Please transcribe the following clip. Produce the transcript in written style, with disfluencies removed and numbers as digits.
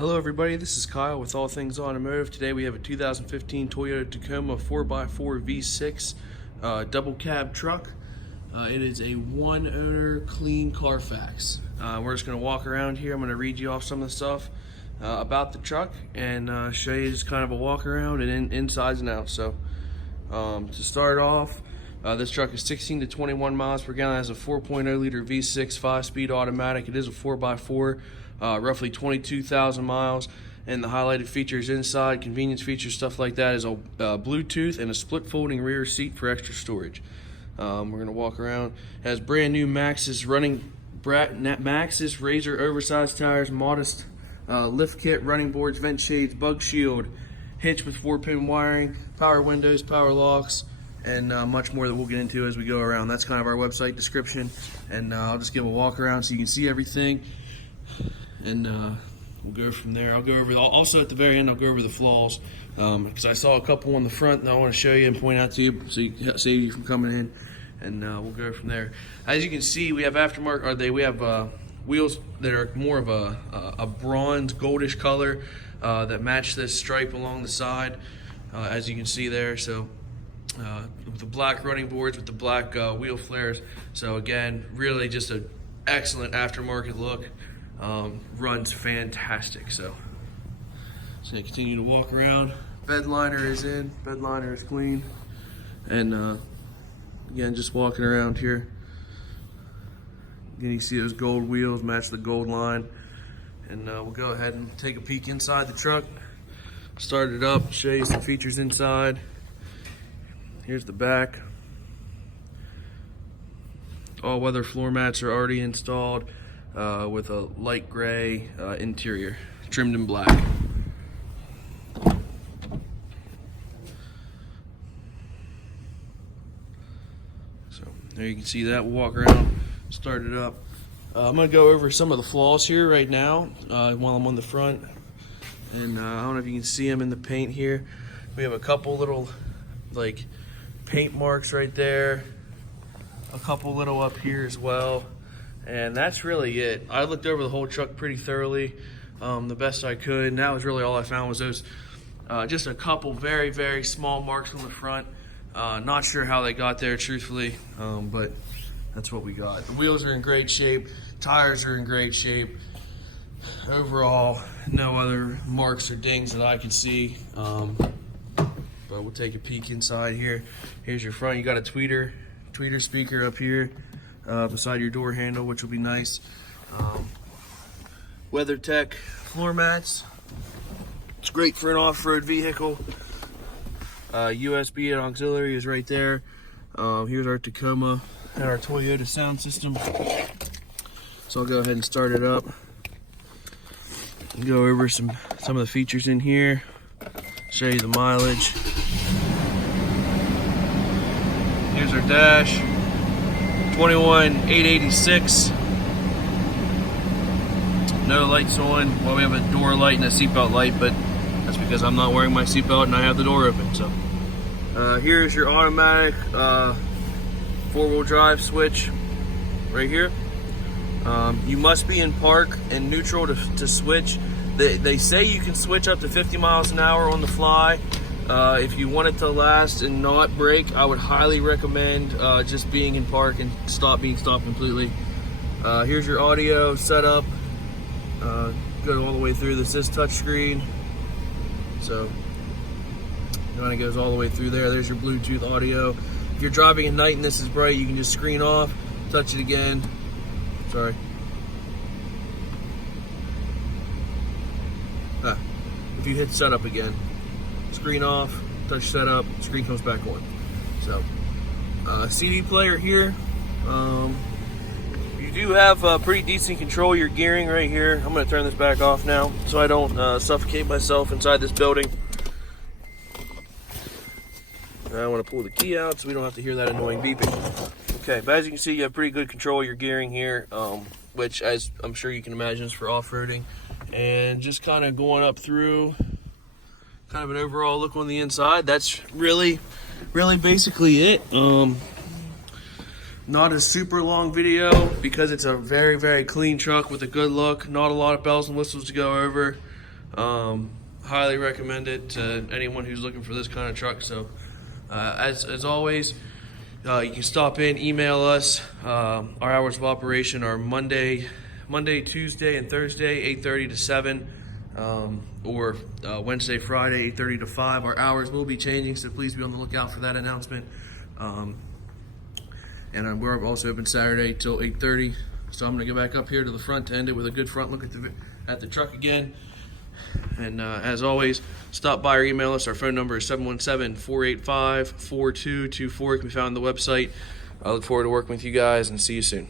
Hello everybody, this is Kyle with All Things Automotive. Today we have a 2015 Toyota Tacoma 4x4 V6 double cab truck. It is a one owner clean Carfax. We're just going to walk around here. I'm going to read you off some of the stuff about the truck and show you just kind of a walk around and insides and outs. So to start off, this truck is 16 to 21 miles per gallon. It has a 4.0 liter V6 5-speed automatic. It is a 4x4. Roughly 22,000 miles, and the highlighted features inside, convenience features, stuff like that, is a Bluetooth and a split folding rear seat for extra storage. We're gonna walk around. It has brand new MAXXIS MAXXIS RAZR oversized tires, modest lift kit, running boards, vent shades, bug shield, hitch with 4-pin wiring, power windows, power locks, and much more that we'll get into as we go around. That's kind of our website description, and I'll just give a walk around so you can see everything. And we'll go from there. I'll go over, also at the very end, I'll go over the flaws, because I saw a couple on the front that I want to show you and point out to you so you can save you from coming in, and we'll go from there. As you can see, we have aftermarket, we have wheels that are more of a bronze goldish color that match this stripe along the side, as you can see there. So with the black running boards with the black wheel flares. So again, really just an excellent aftermarket look. Runs fantastic. So gonna continue to walk around. Bed liner is in, bed liner is clean, and again, just walking around here. Again, you see those gold wheels match the gold line, and we'll go ahead and take a peek inside the truck, start it up, show you some features inside. Here's the back. All weather floor mats are already installed, with a light gray interior, trimmed in black. So there you can see that. We'll walk around, start it up. I'm going to go over some of the flaws here right now while I'm on the front. And I don't know if you can see them in the paint here. We have a couple little like paint marks right there. A couple little up here as well. And that's really it. I looked over the whole truck pretty thoroughly, the best I could, and that was really all I found was those, just a couple very, very small marks on the front. Not sure how they got there, truthfully, but that's what we got. The wheels are in great shape, tires are in great shape. Overall, no other marks or dings that I can see, but we'll take a peek inside here. Here's your front. You got a tweeter speaker up here. Beside your door handle, which will be nice. WeatherTech floor mats. It's great for an off-road vehicle. USB and auxiliary is right there. Here's our Tacoma and our Toyota sound system. So I'll go ahead and start it up and go over some of the features in here. Show you the mileage. Here's our dash. 21,886. No lights on. Well, we have a door light and a seatbelt light, but that's because I'm not wearing my seatbelt and I have the door open. So here's your automatic 4-wheel drive switch right here. You must be in park and neutral to switch. They say you can switch up to 50 miles an hour on the fly. If you want it to last and not break, I would highly recommend just being in park and being stopped completely. Here's your audio setup. Go all the way through. This is touchscreen, so it kind of goes all the way through there. There's your Bluetooth audio. If you're driving at night and this is bright, you can just screen off, touch it again. Sorry. If you hit setup again, screen off, touch setup, screen comes back on. So CD player here. You do have pretty decent control of your gearing right here. I'm going to turn this back off now so I don't suffocate myself inside this building. I want to pull the key out so we don't have to hear that annoying beeping. Okay, but as you can see, you have pretty good control of your gearing here, which, as I'm sure you can imagine, is for off-roading. And just kind of going up through, kind of an overall look on the inside. That's really basically it. Not a super long video because it's a very, very clean truck with a good look. Not a lot of bells and whistles to go over. Highly recommend it to anyone who's looking for this kind of truck. So as always, you can stop in, email us. Our hours of operation are Monday, Tuesday, and Thursday, 8:30 to 7, or Wednesday, Friday, 8:30 to 5. Our hours will be changing, so please be on the lookout for that announcement. And we're also open Saturday till 8:30. So I'm gonna go back up here to the front to end it with a good front look at the truck again. And as always, stop by or email us. Our phone number is 717-485-4224. It can be found on the website. I look forward to working with you guys and see you soon.